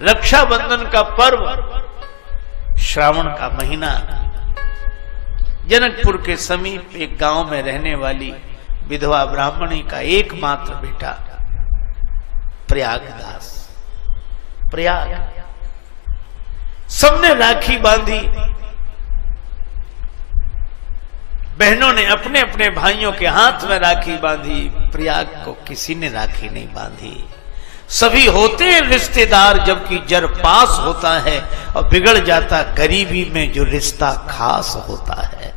रक्षाबंधन का पर्व, श्रावण का महीना, जनकपुर के समीप एक गांव में रहने वाली विधवा ब्राह्मणी का एकमात्र बेटा प्रयागदास। प्रयाग सबने राखी बांधी, बहनों ने अपने अपने भाइयों के हाथ में राखी बांधी। प्रयाग को किसी ने राखी नहीं बांधी। सभी होते हैं रिश्तेदार, जबकि जर पास होता है और बिगड़ जाता गरीबी में जो रिश्ता खास होता है।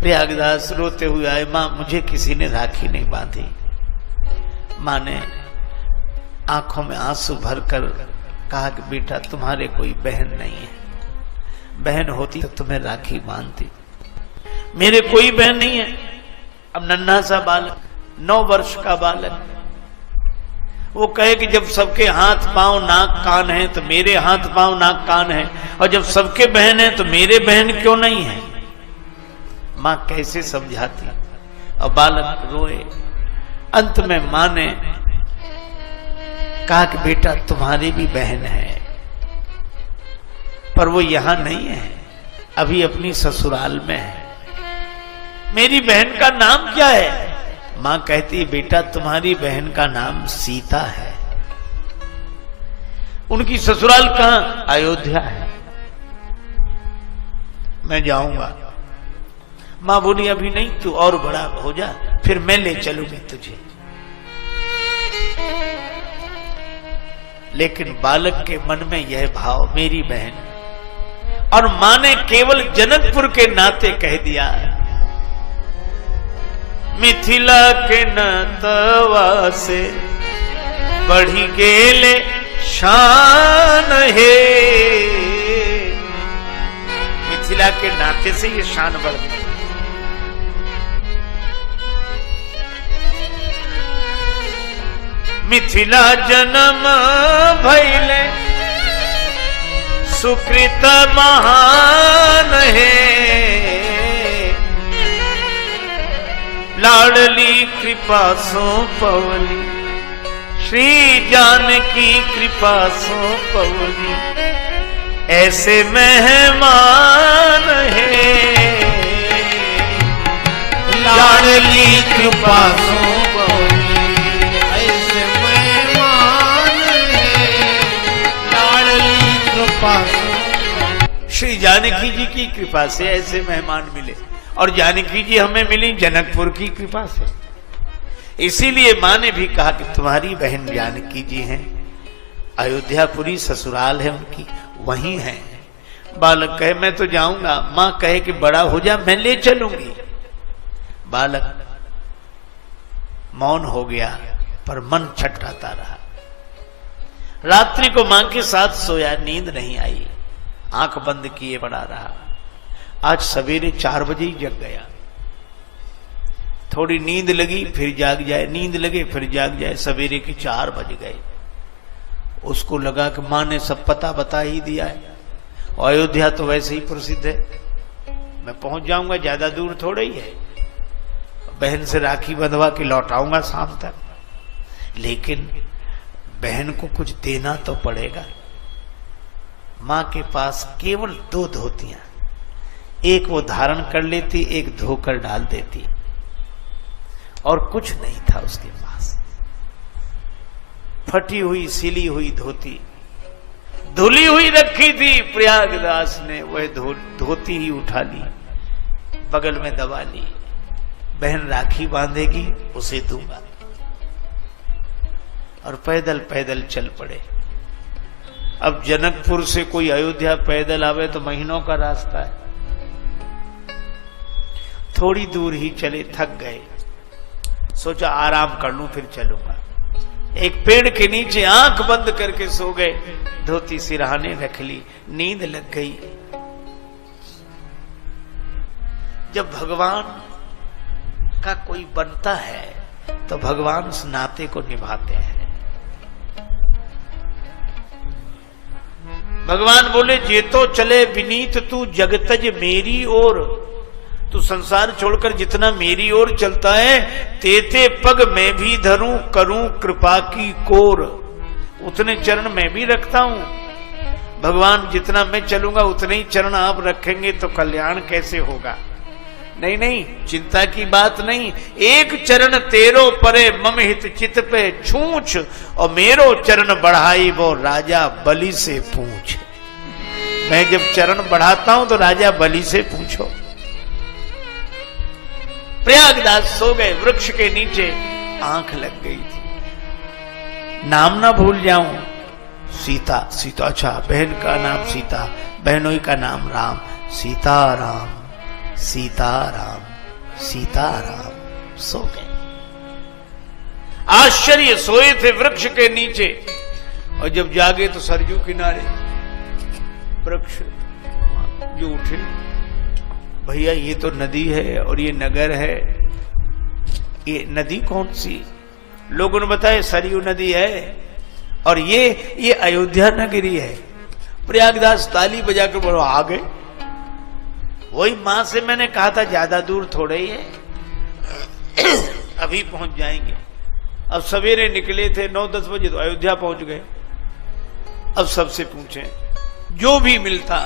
प्रयागदास रोते हुए आए, मां मुझे किसी ने राखी नहीं बांधी। मां ने आंखों में आंसू भरकर कहा कि बेटा तुम्हारे कोई बहन नहीं है, बहन होती तो तुम्हें राखी बांधती। मेरे कोई बहन नहीं है। अब नन्हा सा बालक, 9 वर्ष का बालक, वो कहे कि जब सबके हाथ पांव नाक कान है तो मेरे हाथ पांव नाक कान है, और जब सबके बहन है तो मेरे बहन क्यों नहीं है। मां कैसे समझाती, और बालक रोए। अंत में मां ने कहा कि बेटा तुम्हारी भी बहन है, पर वो यहां नहीं है, अभी अपनी ससुराल में है। मेरी बहन का नाम क्या है। मां कहती बेटा तुम्हारी बहन का नाम सीता है। उनकी ससुराल कहां, अयोध्या है। मैं जाऊंगा। मां बोली अभी नहीं, तू और बड़ा हो जा, फिर मैं ले चलूंगी तुझे। लेकिन बालक के मन में यह भाव, मेरी बहन, और मां ने केवल जनकपुर के नाते कह दिया, मिथिला के नतवा से बढ़ी गेले शान है। मिथिला के नाते से ये शान बढ़ती। मिथिला जन्म भैले सुकृत महान है, लाडली कृपा सो पवली, श्री जानकी कृपा सो पवली, ऐसे मेहमान है, लाडली कृपा सो पवली, ऐसे मेहमान है, लाडली कृपा सो। श्री जानकी जी की कृपा से ऐसे मेहमान मिले, और जानकी जी हमें मिली जनकपुर की कृपा से। इसीलिए मां ने भी कहा कि तुम्हारी बहन जानकी जी हैं, अयोध्यापुरी ससुराल है उनकी, वहीं है। बालक कहे मैं तो जाऊंगा। मां कहे कि बड़ा हो जा, मैं ले चलूंगी। बालक मौन हो गया, पर मन छटपटाता रहा। रात्रि को मां के साथ सोया, नींद नहीं आई, आंख बंद किए पड़ा रहा। आज सवेरे 4 बजे ही जग गया। थोड़ी नींद लगी फिर जाग जाए, नींद लगे फिर जाग जाए, सवेरे के 4 बज गए। उसको लगा कि मां ने सब पता बता ही दिया है, और अयोध्या तो वैसे ही प्रसिद्ध है, मैं पहुंच जाऊंगा, ज्यादा दूर थोड़ा ही है। बहन से राखी बंधवा के लौट आऊंगा शाम तक। लेकिन बहन को कुछ देना तो पड़ेगा। मां के पास केवल 2 धोतियां, एक वो धारण कर लेती, एक धोकर डाल देती, और कुछ नहीं था उसके पास। फटी हुई सिली हुई धोती, धुली हुई रखी थी। प्रयागदास ने वह धोती ही उठा ली, बगल में दबा ली। बहन राखी बांधेगी, उसे दूंगा। और पैदल पैदल चल पड़े। अब जनकपुर से कोई अयोध्या पैदल आवे तो महीनों का रास्ता है। थोड़ी दूर ही चले, थक गए, सोचा आराम कर लूं फिर चलूंगा। एक पेड़ के नीचे आंख बंद करके सो गए, धोती सिरहाने रख ली, नींद लग गई। जब भगवान का कोई बनता है तो भगवान उस नाते को निभाते हैं। भगवान बोले जे तो चले विनीत तू जगतज मेरी ओर, तू संसार छोड़कर जितना मेरी ओर चलता है, तेते पग मैं भी धरूं करूं कृपा की कोर। उतने चरण मैं भी रखता हूं। भगवान जितना मैं चलूंगा उतने ही चरण आप रखेंगे तो कल्याण कैसे होगा? नहीं नहीं, चिंता की बात नहीं। एक चरण तेरो परे मम हित चित पे छूछ, और मेरो चरण बढ़ाई वो राजा बलि से पूछ। मैं जब चरण बढ़ाता हूं तो राजा बलि से पूछो। प्रयागदास सो गए, वृक्ष के नीचे आंख लग गई थी। नाम ना भूल जाऊं, सीता। सीता, अच्छा बहन का नाम सीता, बहनोई का नाम राम। सीताराम सीताराम सीताराम। सो गए। आश्चर्य, सोए थे वृक्ष के नीचे, और जब जागे तो सरजू किनारे वृक्ष जो उठे, भैया ये तो नदी है और ये नगर है। ये नदी कौन सी? लोगों ने बताया सरयू नदी है, और ये अयोध्या नगरी है। प्रयागदास ताली बजाकर बोलो आ गए। वही मां से मैंने कहा था ज्यादा दूर थोड़े ही है, अभी पहुंच जाएंगे। अब सवेरे निकले थे 9-10 बजे, तो अयोध्या पहुंच गए। अब सबसे पूछे, जो भी मिलता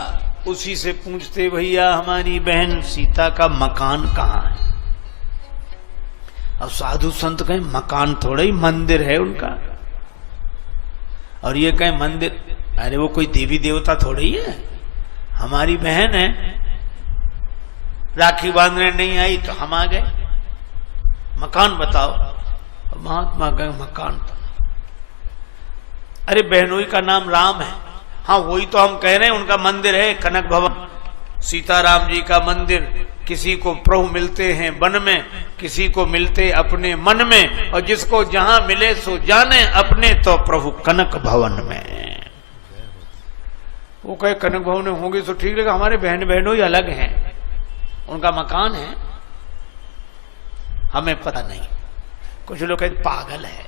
उसी से पूछते, भैया हमारी बहन सीता का मकान कहां है? अब साधु संत कहें मकान थोड़ा ही, मंदिर है उनका। और ये कहें मंदिर, अरे वो कोई देवी देवता थोड़ा ही है, हमारी बहन है। राखी बांधने नहीं आई तो हम आ गए, मकान बताओ। महात्मा कहे मकान तो, अरे बहनोई का नाम राम है। हाँ वही तो हम कह रहे हैं, उनका मंदिर है कनक भवन, सीताराम जी का मंदिर। किसी को प्रभु मिलते हैं वन में, किसी को मिलते अपने मन में, और जिसको जहां मिले सो जाने अपने, तो प्रभु कनक भवन में। वो कहे कनक भवन में होंगे तो ठीक लगा, हमारे बहन बहनों ही अलग हैं, उनका मकान है, हमें पता नहीं। कुछ लोग कहते पागल है,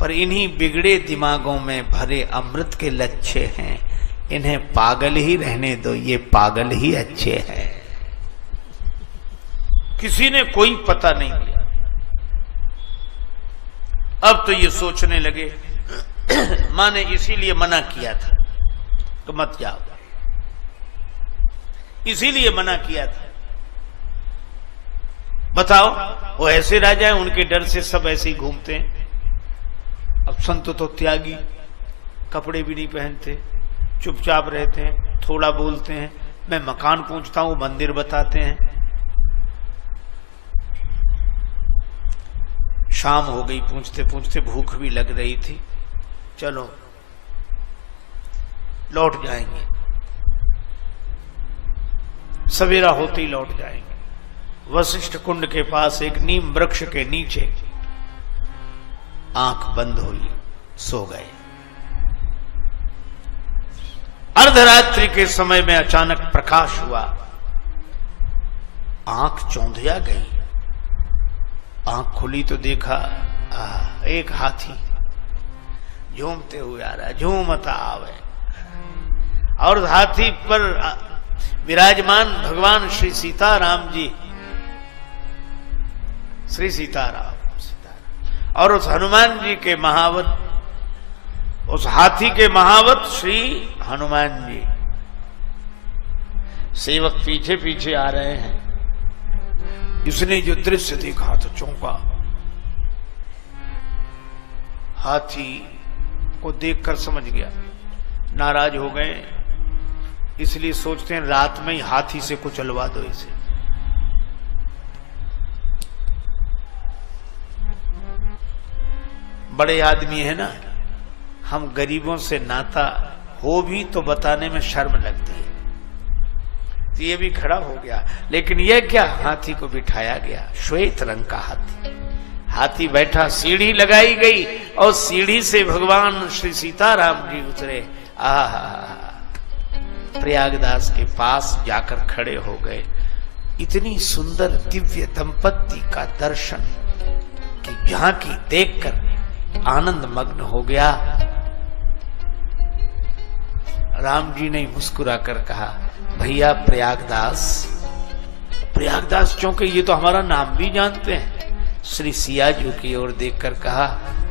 पर इन्हीं बिगड़े दिमागों में भरे अमृत के लच्छे हैं। इन्हें पागल ही रहने दो, ये पागल ही अच्छे हैं। किसी ने कोई पता नहीं दिया। अब तो ये सोचने लगे, मां ने इसीलिए मना किया था तो मत जाओ, इसीलिए मना किया था। बताओ, वो ऐसे राजा हैं, उनके डर से सब ऐसे ही घूमते हैं। अब संत तो त्यागी, कपड़े भी नहीं पहनते, चुपचाप रहते हैं, थोड़ा बोलते हैं। मैं मकान पूछता हूं, मंदिर बताते हैं। शाम हो गई, पूछते पूछते भूख भी लग रही थी। चलो लौट जाएंगे, सवेरा होते ही लौट जाएंगे। वशिष्ठ कुंड के पास एक नीम वृक्ष के नीचे आंख बंद हुई, सो गए। अर्धरात्रि के समय में अचानक प्रकाश हुआ, आंख चौंधिया गई। आंख खुली तो देखा एक हाथी झूमते हुए आ रहा है, झूमता आवे, और हाथी पर विराजमान भगवान श्री सीताराम जी, श्री सीताराम, और उस हनुमान जी के महावत, उस हाथी के महावत श्री हनुमान जी। सेवक पीछे पीछे आ रहे हैं। इसने जो दृश्य देखा तो चौंका। हाथी को देखकर समझ गया, नाराज हो गए, इसलिए सोचते हैं रात में ही हाथी से कुचलवा दो इसे। बड़े आदमी है ना, हम गरीबों से नाता हो भी तो बताने में शर्म लगती है। तो ये भी खड़ा हो गया, लेकिन यह क्या, हाथी को बिठाया गया, श्वेत रंग का हाथी। हाथी बैठा, सीढ़ी लगाई गई, और सीढ़ी से भगवान श्री सीताराम जी उतरे। प्रयागदास के पास जाकर खड़े हो गए। इतनी सुंदर दिव्य दंपत्ति का दर्शन की झांकी देखकर आनंद मग्न हो गया। राम जी ने मुस्कुरा कर कहा, भैया प्रयागदास। प्रयागदास क्योंकि ये तो हमारा नाम भी जानते हैं। श्री सिया जी की ओर देखकर कहा,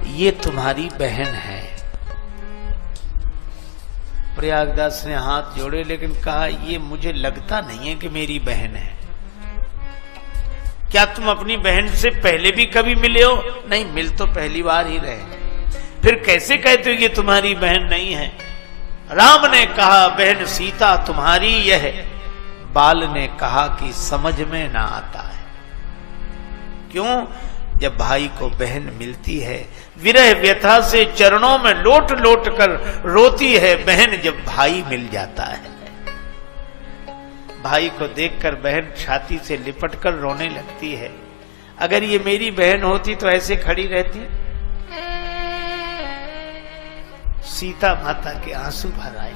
ये तुम्हारी बहन है। प्रयागदास ने हाथ जोड़े लेकिन कहा, ये मुझे लगता नहीं है कि मेरी बहन है। क्या तुम अपनी बहन से पहले भी कभी मिले हो? नहीं, मिल तो पहली बार ही रहे। फिर कैसे कहते हो ये तुम्हारी बहन नहीं है? राम ने कहा, बहन सीता तुम्हारी यह। बाल ने कहा कि समझ में ना आता है। क्यों? जब भाई को बहन मिलती है, विरह व्यथा से चरणों में लोट लोट कर रोती है बहन जब भाई मिल जाता है। भाई को देखकर बहन छाती से लिपट कर रोने लगती है। अगर ये मेरी बहन होती तो ऐसे खड़ी रहती? सीता माता के आंसू भर आए।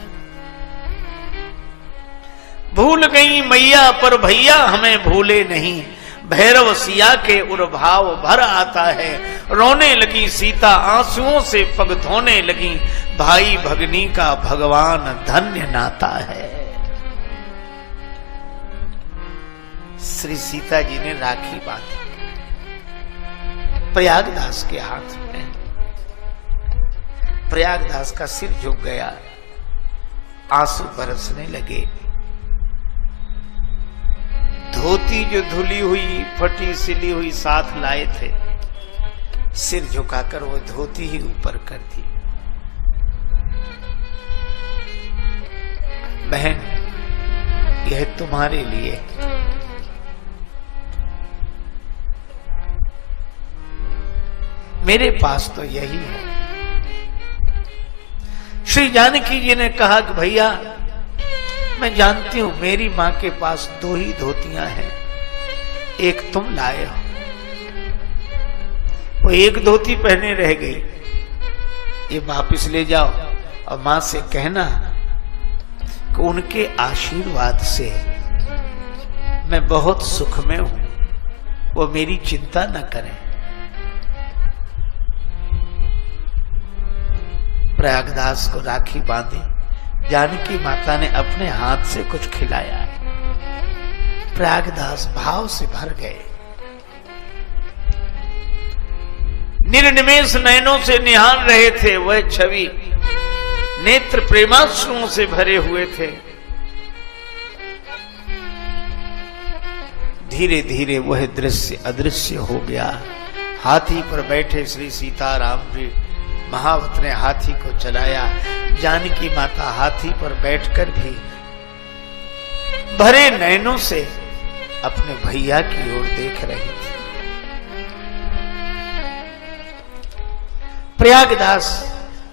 भूल गई मैया पर भैया हमें भूले नहीं, भैरव सिया के उर्भाव भर आता है। रोने लगी सीता आंसुओं से पग धोने लगी, भाई भगनी का भगवान धन्य नाता है। श्री सीता जी ने राखी बांधी प्रयागदास के हाथ में। प्रयागदास का सिर झुक गया, आंसू बरसने लगे। धोती जो धुली हुई फटी सिली हुई साथ लाए थे, सिर झुकाकर वो धोती ही ऊपर कर दी। बहन, यह तुम्हारे लिए। मेरे पास तो यही है। श्री जानकी जी ने कहा कि भैया, मैं जानती हूं मेरी मां के पास 2 ही धोतियां हैं, एक तुम लाए हो। वो एक धोती पहने रह गई, ये वापिस ले जाओ और मां से कहना कि उनके आशीर्वाद से मैं बहुत सुख में हूं, वो मेरी चिंता न करें। प्रयागदास को राखी बांधी। जानकी माता ने अपने हाथ से कुछ खिलाया। प्रयागदास भाव से भर गए। निर्निमेष नयनों से निहार रहे थे वह छवि, नेत्र प्रेमाश्रुओं से भरे हुए थे। धीरे धीरे वह दृश्य अदृश्य हो गया। हाथी पर बैठे श्री सीताराम जी, महावत ने हाथी को चलाया। जानकी माता हाथी पर बैठकर भी भरे नयनों से अपने भैया की ओर देख रही थी। प्रयागदास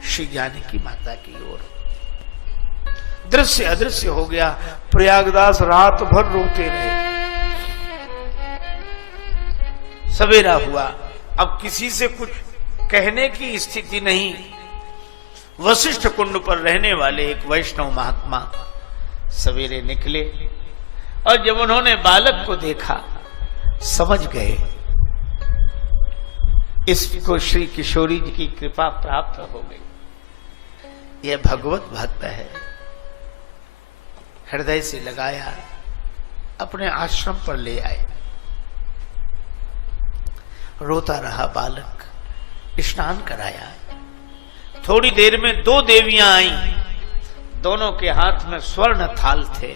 श्री जानकी माता की ओर। दृश्य अदृश्य हो गया। प्रयागदास रात भर रोते रहे। सवेरा हुआ, अब किसी से कुछ कहने की स्थिति नहीं। वशिष्ठ कुंड पर रहने वाले एक वैष्णव महात्मा सवेरे निकले और जब उन्होंने बालक को देखा समझ गए इसको श्री किशोरी जी की कृपा प्राप्त हो गई, यह भगवत भक्त है। हृदय से लगाया, अपने आश्रम पर ले आए। रोता रहा बालक, स्नान कराया। थोड़ी देर में 2 देवियां आईं। दोनों के हाथ में स्वर्ण थाल थे,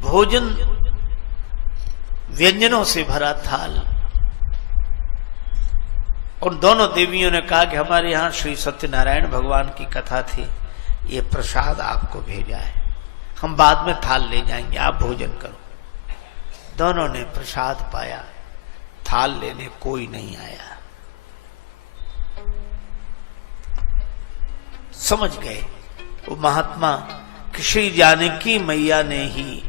भोजन व्यंजनों से भरा थाल। उन दोनों देवियों ने कहा कि हमारे यहां श्री सत्यनारायण भगवान की कथा थी, ये प्रसाद आपको भेजा है, हम बाद में थाल ले जाएंगे, आप भोजन करो। दोनों ने प्रसाद पाया, थाल लेने कोई नहीं आया। समझ गए वो महात्मा कि श्री जानकी मैया ने ही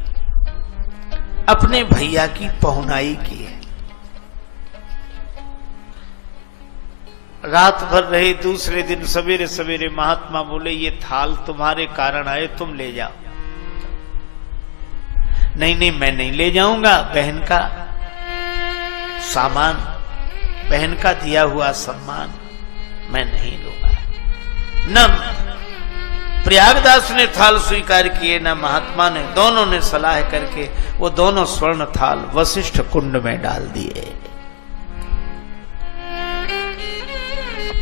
अपने भैया की पहुनाई की है। रात भर रहे। दूसरे दिन सवेरे सवेरे महात्मा बोले, ये थाल तुम्हारे कारण आए, तुम ले जाओ। नहीं नहीं, मैं नहीं ले जाऊंगा, बहन का सामान, बहन का दिया हुआ सम्मान मैं नहीं लूंगा। न प्रयागदास ने थाल स्वीकार किए, न महात्मा ने। दोनों ने सलाह करके वो दोनों स्वर्ण थाल वशिष्ठ कुंड में डाल दिए।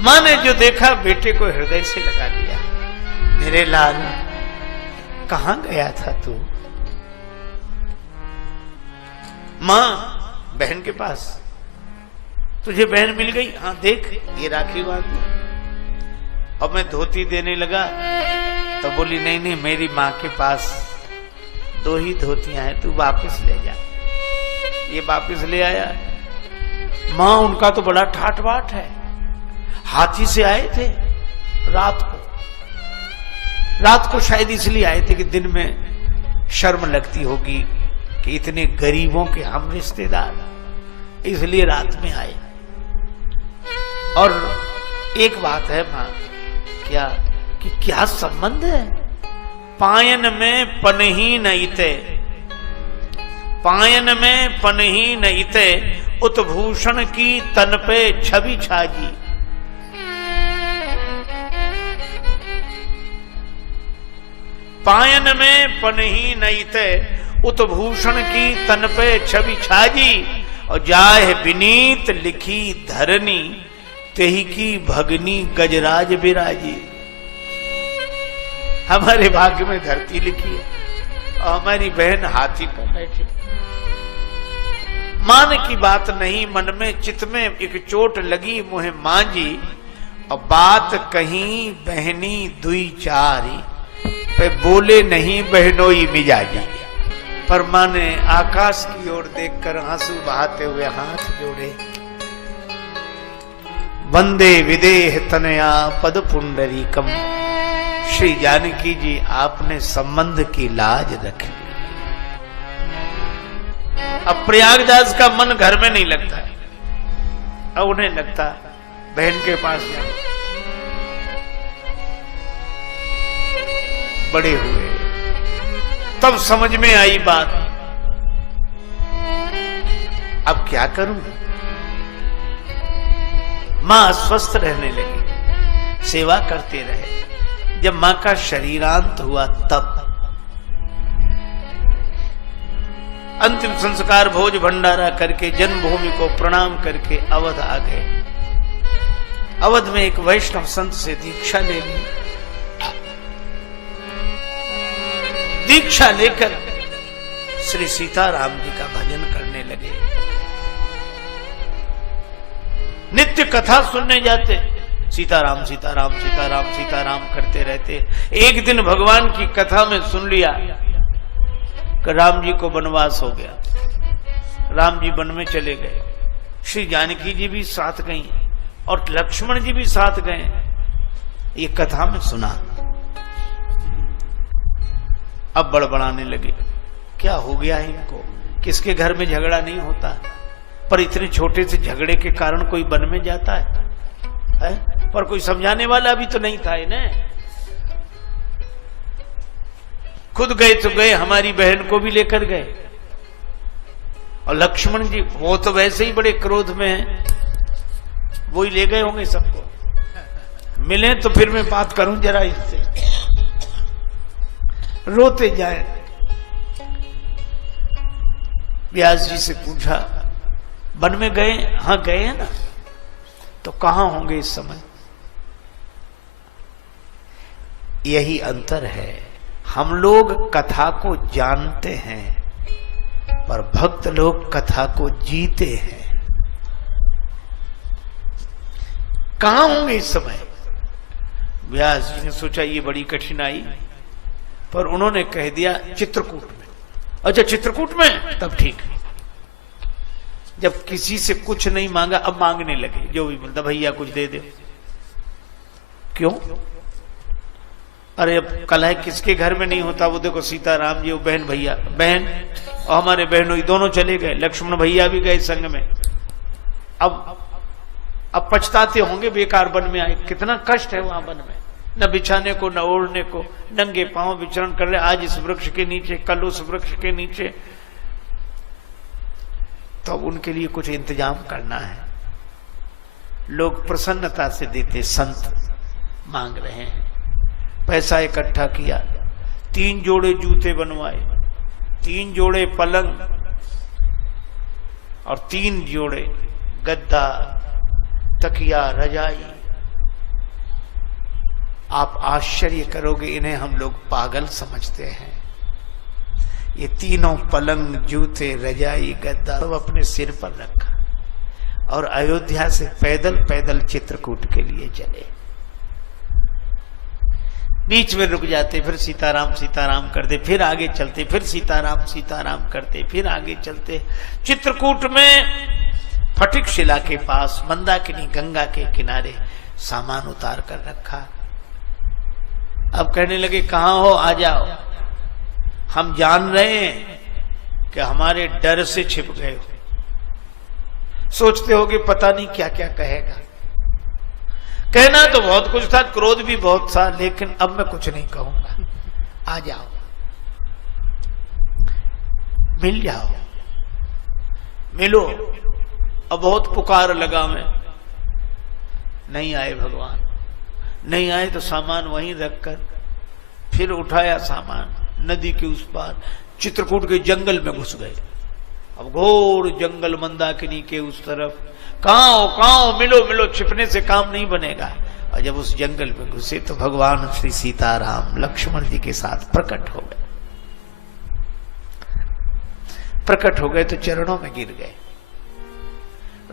मां ने जो देखा बेटे को हृदय से लगा लिया। मेरे लाल, कहां गया था तू? मां बहन के पास। तुझे बहन मिल गई? हाँ देख, ये राखी बांध दो। अब मैं धोती देने लगा तो बोली नहीं नहीं, मेरी मां के पास 2 ही धोतियां हैं, तू वापस ले जा। ये वापस ले आया। मां उनका तो बड़ा ठाट बाट है। हाथी से आए थे रात को शायद इसलिए आए थे कि दिन में शर्म लगती होगी कि इतने गरीबों के हम रिश्तेदार, इसलिए रात में आए। और एक बात है मां, क्या संबंध है? पायन में पनही न इते, पायन में पनही न इते, उत्भूषण की तन पे छवि छाजी। पायन में पनही न इते, उत्भूषण की तन पे छवि छाजी। और जाहे विनीत लिखी धरनी, तेही की भगनी गजराज बिराजी। हमारे भाग्य में धरती लिखी है और हमारी बहन हाथी पर बैठी। मान की बात नहीं, मन में चित में एक चोट लगी मुहे मांझी। और बात कहीं बहनी दुई चारी, पे बोले नहीं बहनोई मिजाजी। पर मां ने आकाश की ओर देखकर आंसू बहाते हुए हाथ जोड़े। वंदे विदेह तनया पद पुंडरीकम। श्री जानकी जी, आपने संबंध की लाज रख ली। अब प्रयागराज का मन घर में नहीं लगता, अब उन्हें लगता बहन के पास जाए। बड़े हुए तब समझ में आई बात, अब क्या करूं? मां अस्वस्थ रहने लगी, सेवा करते रहे। जब मां का शरीरांत हुआ तब अंतिम संस्कार भोज भंडारा करके जन्मभूमि को प्रणाम करके अवध आ गए। अवध में एक वैष्णव संत से दीक्षा ले ली। दीक्षा लेकर श्री सीताराम जी का भजन करने लगे। नित्य कथा सुनने जाते, सीताराम सीताराम सीताराम सीताराम करते रहते। एक दिन भगवान की कथा में सुन लिया कि राम जी को वनवास हो गया, राम जी वन में चले गए। श्री जानकी जी भी साथ गई और लक्ष्मण जी भी साथ गए। ये कथा में सुना, अब बड़बड़ाने लगे, क्या हो गया है इनको? किसके घर में झगड़ा नहीं होता, पर इतने छोटे से झगड़े के कारण कोई वन में जाता है? पर कोई समझाने वाला भी तो नहीं था इन्हें। खुद गए तो गए, हमारी बहन को भी लेकर गए। और लक्ष्मण जी वो तो वैसे ही बड़े क्रोध में हैं, वो ही ले गए होंगे सबको। मिले तो फिर मैं बात करूं जरा इससे। रोते जाए। व्यास जी से पूछा, वन में गए? हाँ गए हैं ना, तो कहां होंगे इस समय? यही अंतर है, हम लोग कथा को जानते हैं पर भक्त लोग कथा को जीते हैं। कहां होंगे इस समय? व्यास जी ने सोचा ये बड़ी कठिनाई, पर उन्होंने कह दिया चित्रकूट में। अच्छा चित्रकूट में, तब ठीक है। जब किसी से कुछ नहीं मांगा, अब मांगने लगे, जो भी बोलता भैया कुछ दे दे। क्यों? अरे अब कलह किसके घर में नहीं होता? वो देखो सीताराम जी, वो बहन भैया, बहन और हमारे बहनों दोनों चले गए, लक्ष्मण भैया भी गए संग में। अब पछताते होंगे बेकार वन में आए। कितना कष्ट है वहां वन में, न बिछाने को न ओढ़ने को, नंगे पांव विचरण कर रहे, आज इस वृक्ष के नीचे कल उस वृक्ष के नीचे। तो अब उनके लिए कुछ इंतजाम करना है। लोग प्रसन्नता से देते, संत मांग रहे हैं। पैसा इकट्ठा किया, 3 जोड़े जूते बनवाए, 3 जोड़े पलंग और 3 जोड़े गद्दा, तकिया, रजाई आप आश्चर्य करोगे, इन्हें हम लोग पागल समझते हैं। ये तीनों पलंग, जूते, रजाई, गद्दा सब अपने सिर पर रखा और अयोध्या से पैदल पैदल चित्रकूट के लिए चले। बीच में रुक जाते, फिर सीताराम सीताराम करते, फिर आगे चलते, फिर सीताराम सीताराम करते, फिर आगे चलते। चित्रकूट में फटिक शिला के पास मंदाकिनी गंगा के किनारे सामान उतार कर रखा। अब कहने लगे, कहां हो, आ जाओ, हम जान रहे हैं कि हमारे डर से छिप गए हो। सोचते होगे पता नहीं क्या क्या कहेगा। कहना तो बहुत कुछ था, क्रोध भी बहुत था, लेकिन अब मैं कुछ नहीं कहूंगा। आ जाओ, मिल जाओ, मिलो। अब बहुत पुकार लगा मैं, नहीं आए भगवान, नहीं आए। तो सामान वहीं रखकर फिर उठाया सामान, नदी के उस पार चित्रकूट के जंगल में घुस गए। अब घोर जंगल मंदाकिनी के उस तरफ। कहां हो, मिलो मिलो, छिपने से काम नहीं बनेगा। और जब उस जंगल में घुसे तो भगवान श्री सीताराम लक्ष्मण जी के साथ प्रकट हो गए। प्रकट हो गए तो चरणों में गिर गए,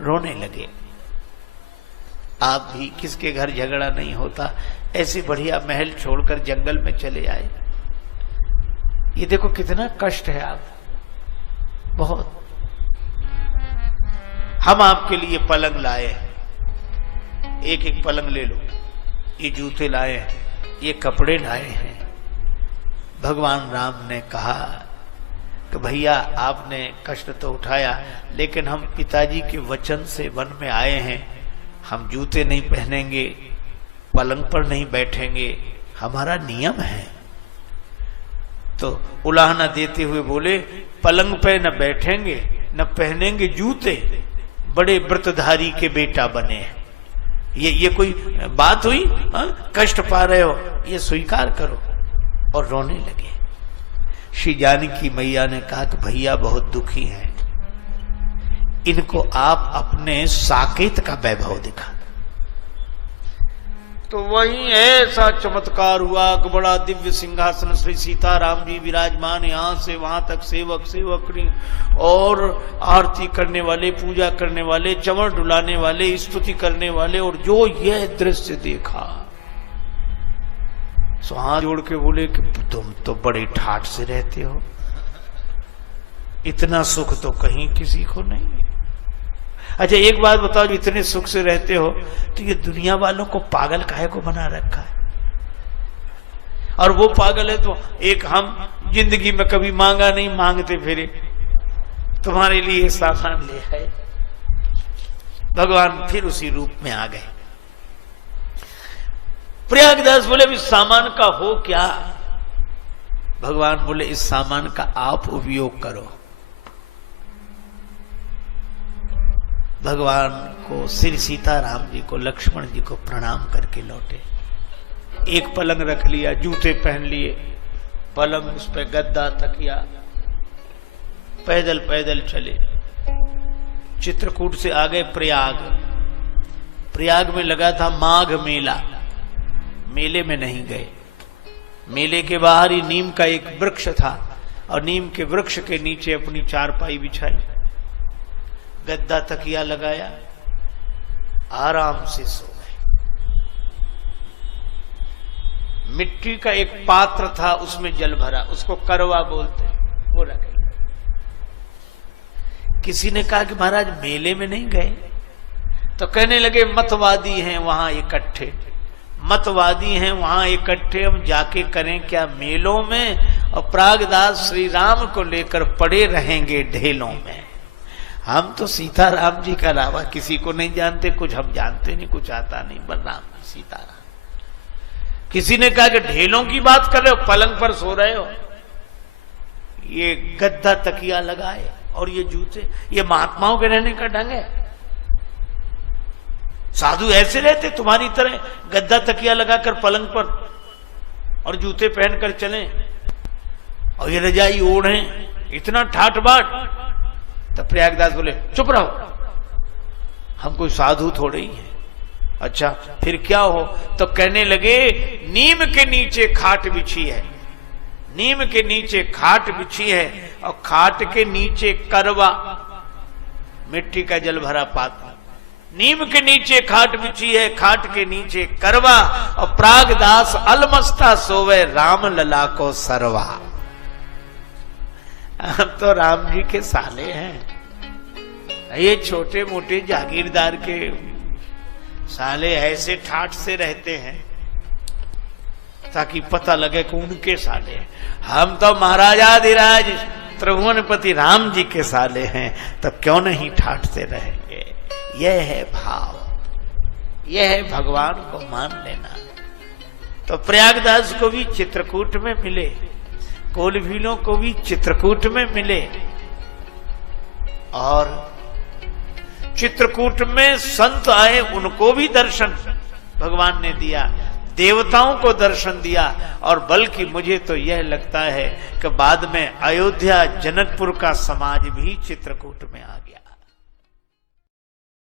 रोने लगे। आप भी, किसके घर झगड़ा नहीं होता, ऐसे बढ़िया महल छोड़कर जंगल में चले आए। ये देखो कितना कष्ट है। आप बहुत, हम आपके लिए पलंग लाए हैं, एक एक पलंग ले लो। ये जूते लाए हैं, ये कपड़े लाए हैं। भगवान राम ने कहा कि भैया आपने कष्ट तो उठाया, लेकिन हम पिताजी के वचन से वन में आए हैं। हम जूते नहीं पहनेंगे, पलंग पर नहीं बैठेंगे, हमारा नियम है। तो उलाहना देते हुए बोले, पलंग पे न बैठेंगे न पहनेंगे जूते, बड़े व्रतधारी के बेटा बने। ये कोई बात हुई? कष्ट पा रहे हो, ये स्वीकार करो। और रोने लगे। श्री जानकी मैया ने कहा कि भैया बहुत दुखी हैं, इनको आप अपने साकेत का वैभव दिखा। तो वहीं ऐसा चमत्कार हुआ कि बड़ा दिव्य सिंहासन श्री सीताराम जी विराजमान, यहां से वहां तक सेवक सेवकनी और आरती करने वाले, पूजा करने वाले, चमर डुलाने वाले, स्तुति करने वाले। और जो यह दृश्य देखा सो हाथ जोड़ के बोले कि तुम तो बड़े ठाठ से रहते हो, इतना सुख तो कहीं किसी को नहीं। अच्छा एक बात बताओ, इतने सुख से रहते हो तो ये दुनिया वालों को पागल काहे को बना रखा है? और वो पागल है तो एक हम जिंदगी में कभी मांगा नहीं, मांगते फिरे, तुम्हारे लिए सामान ले आए। भगवान फिर उसी रूप में आ गए। प्रयागदास बोले इस सामान का हो क्या? भगवान बोले इस सामान का आप उपयोग करो। भगवान को, श्री सीताराम जी को, लक्ष्मण जी को प्रणाम करके लौटे। एक पलंग रख लिया, जूते पहन लिए, पलंग उस पे गद्दा तकिया, पैदल पैदल चले। चित्रकूट से आ गए प्रयाग। प्रयाग में लगा था माघ मेला, मेले में नहीं गए। मेले के बाहर ही नीम का एक वृक्ष था और नीम के वृक्ष के नीचे अपनी चारपाई बिछाई, गद्दा तकिया लगाया, आराम से सो गए। मिट्टी का एक पात्र था, उसमें जल भरा, उसको करवा बोलते हैं, वो रख लिया। किसी ने कहा कि महाराज मेले में नहीं गए? तो कहने लगे मतवादी हैं वहां इकट्ठे, मतवादी हैं वहां इकट्ठे, हम जाके करें क्या मेलों में? और प्रागदास श्री राम को लेकर पड़े रहेंगे ढेलों में। हम तो सीताराम जी के अलावा किसी को नहीं जानते, कुछ हम जानते नहीं, कुछ आता नहीं, बलराम सीताराम। किसी ने कहा कि ढेलों की बात कर रहे हो, पलंग पर सो रहे हो, ये गद्दा तकिया लगाए और ये जूते, ये महात्माओं के रहने का ढंग है? साधु ऐसे रहते तुम्हारी तरह, गद्दा तकिया लगाकर पलंग पर और जूते पहनकर चलें और ये रजाई ओढ़े, इतना ठाठ बाट? तब प्रयागदास बोले चुप रहो, हम कोई साधु थोड़े ही हैं। अच्छा फिर क्या हो? तो कहने लगे नीम के नीचे खाट बिछी है, नीम के नीचे खाट बिछी है और खाट के नीचे करवा, मिट्टी का जल भरा पात्र। नीम के नीचे खाट बिछी है, खाट के नीचे करवा, और प्रागदास अलमस्ता सोवे राम लला को सरवा। हम तो राम जी के साले हैं, ये छोटे मोटे जागीरदार के साले ऐसे ठाठ से रहते हैं ताकि पता लगे कि उनके साले हैं। हम तो महाराजाधिराज त्रिभुवनपति राम जी के साले हैं, तो क्यों नहीं ठाठ से रहेंगे? यह है भाव, यह है भगवान को मान लेना। तो प्रयागदास को भी चित्रकूट में मिले, कोलभीलों को भी चित्रकूट में मिले, और चित्रकूट में संत आए, उनको भी दर्शन भगवान ने दिया, देवताओं को दर्शन दिया। और बल्कि मुझे तो यह लगता है कि बाद में अयोध्या जनकपुर का समाज भी चित्रकूट में आ गया।